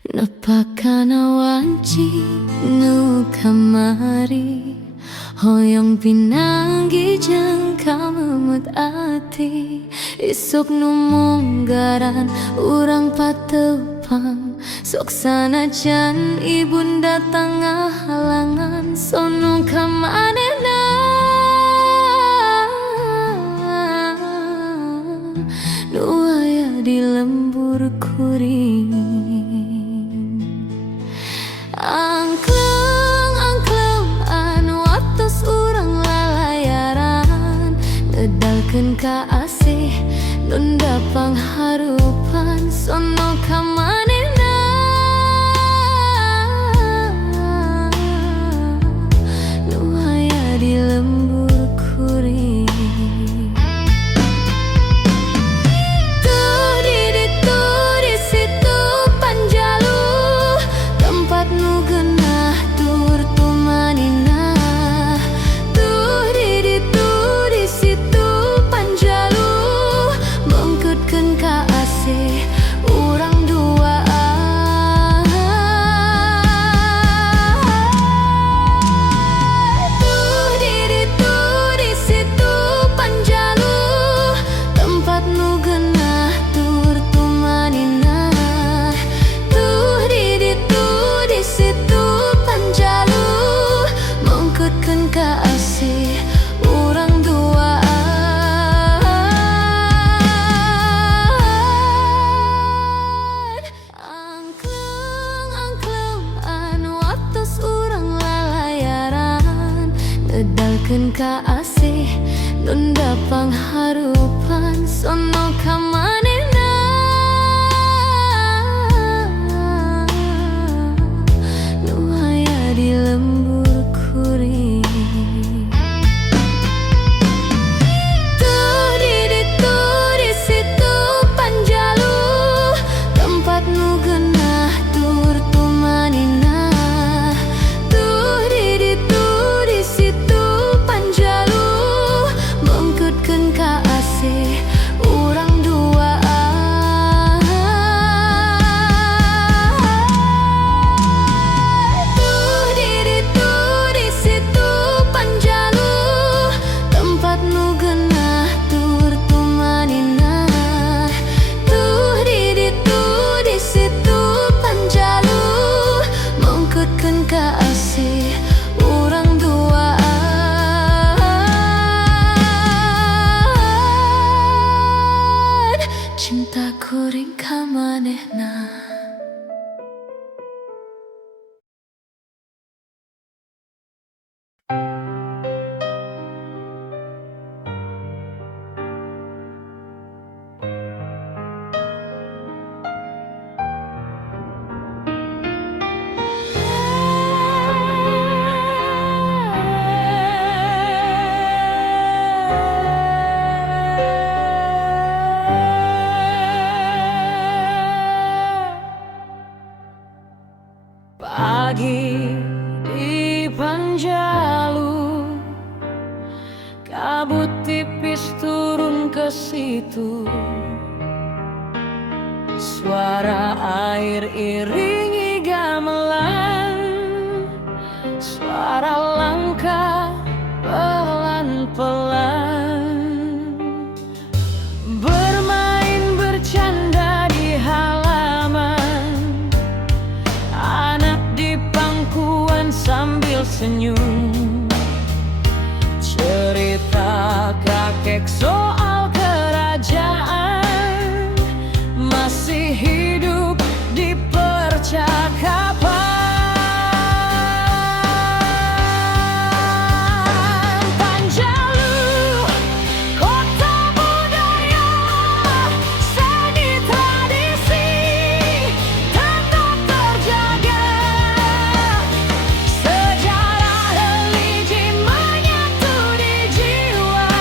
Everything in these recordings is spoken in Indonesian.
Napakana wanci nu kamari hoyong pinanggi jangka memut ati isuk nu munggaran urang patepang sok sanajan ibunda tengah halangan sono kamanena nu aya di lembur kuring angklung anu atos urang lalayaran ngedalkeun ka asih nunda pangharupan sono kamanena nu aya di lembur kuring ngedalkeun ka asih nunda pangharupan sono kamanena nu aya di lembur kuring tuh di ditu di situ panjalu tempat nu geunah tur tumanina cinta kuring ka manehna. Pagi di Panjalu, kabut tipis turun ke situ. Suara air iringi gamelan, suara langkah pelan-pelan. Bermain bercanda di halaman, anak di pangkuan sambil senyum. Cerita kakek soal kerajaan masih hidup di percakapan. Panjalu, kota budaya, seni tradisi tetap terjaga. Sejarah religi menyatu di jiwa.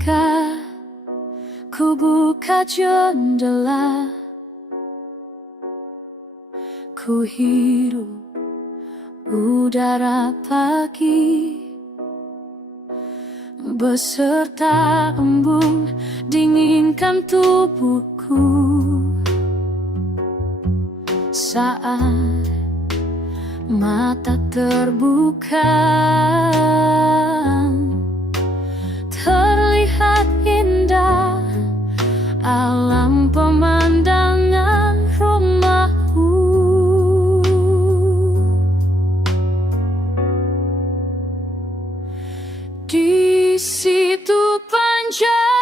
ketika ku buka jendela, ku hirup udara pagi beserta embun dinginkan tubuhku. Saat mata terbuka, terlihat indah alam pemandangan rumahku. Di situ panjang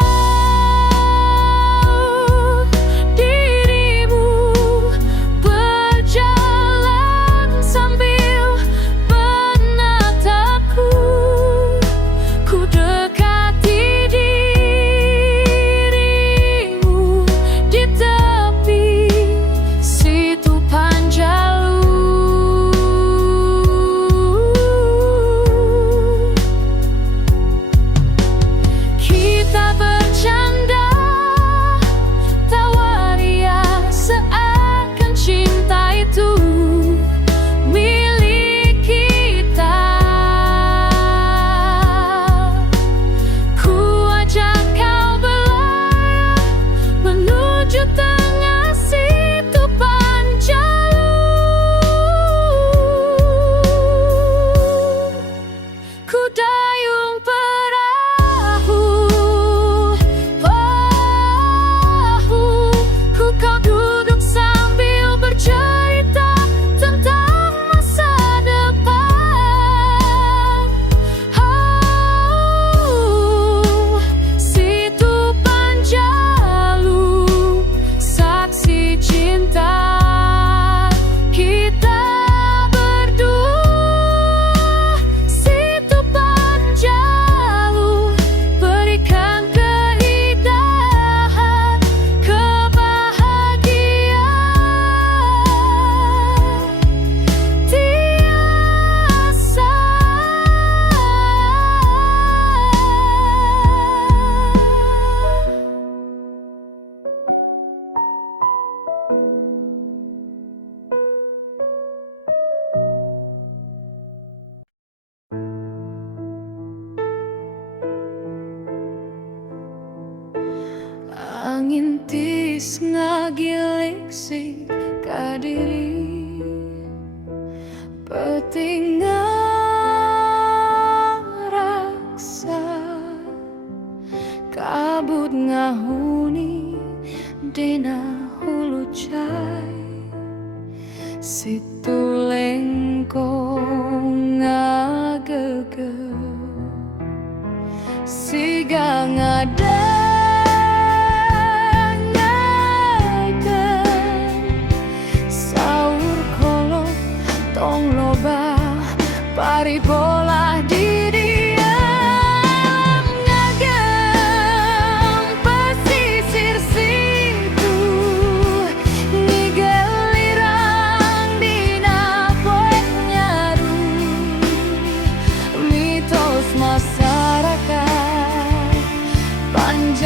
angin tis ngagilik sing kadiri peting raksa kabut ngahuni dina hulu cai situ lengkong ngagege siga ngada tong loba pari bola di diam ngagem pesisir situ ngigelirang dina poe nyaru mitos masyarakat panjang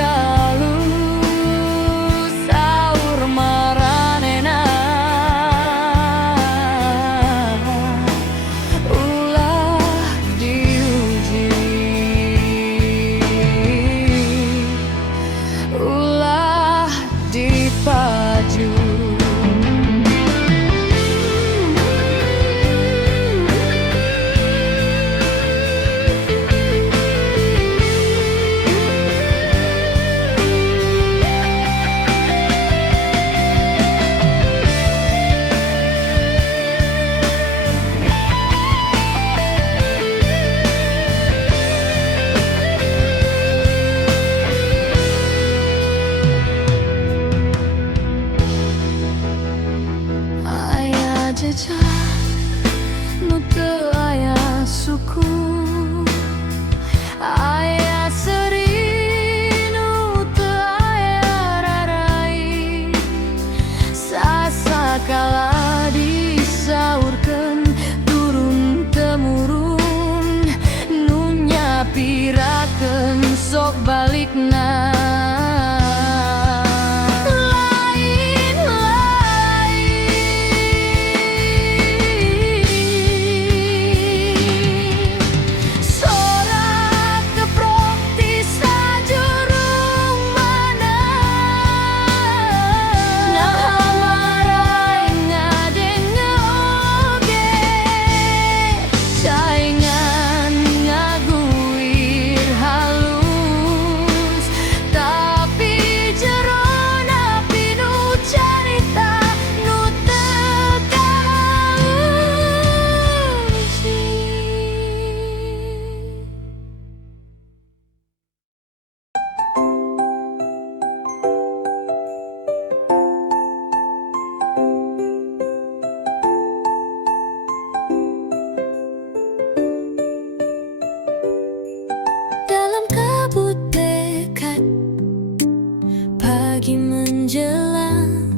Pagi menjelang,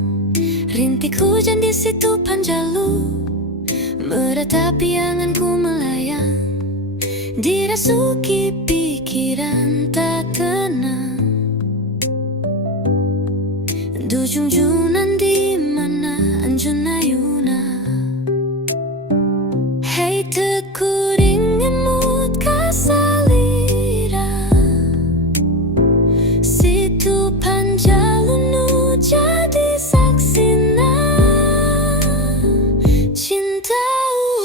rintik hujan di situ Panjalu, meratapi anganku melayang, dirasuki pikiran tak tenang. Dujung-junan di mana Anjuna Yuna. Hei teku ringemut kasalira, situ Panjalu nu jadi saksina. Cinta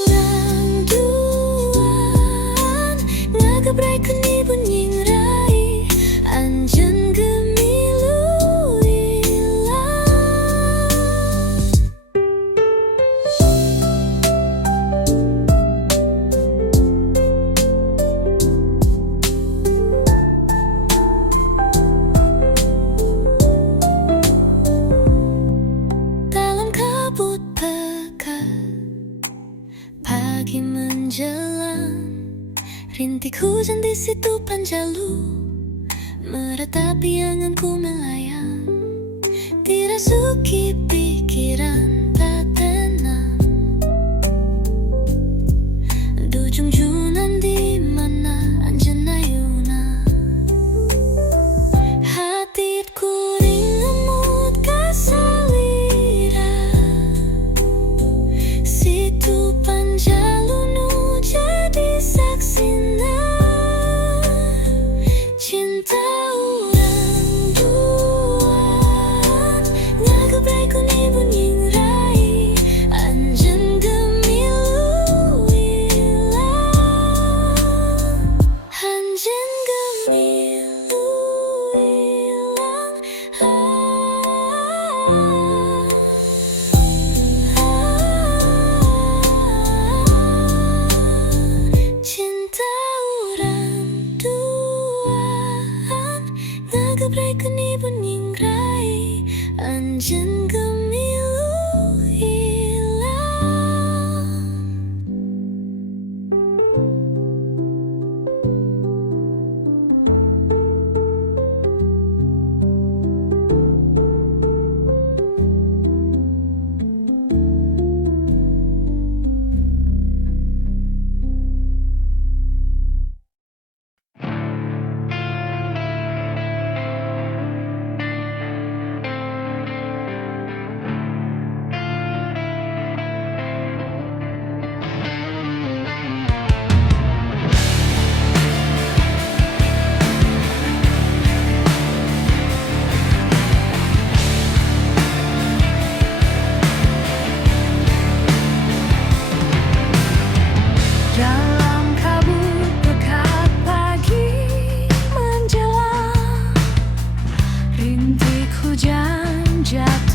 orang duaan ngagabrai kuni bunying rai, anjen gemilu ilang. Dalam kabut pekat, pagi menjelang, rintik hujan di situ Panjalu, meratapi anganku melayang, dirasuki pikiran tak tenang. Dujung-junan di mana Anjuna Yuna. Hatiku ringemut kasalira, situ Panjalu nu jadi saksina. Cinta orang duaan ngagabrai kuni bunying rai, anjen gemilu ilang. Anjen gemilu ilang. Cinta orang duaan ngagabrai kuni bunying rai, anjen gemilu ilang. Dalam kabut pekat pagi menjelang, rintik hujan jatuh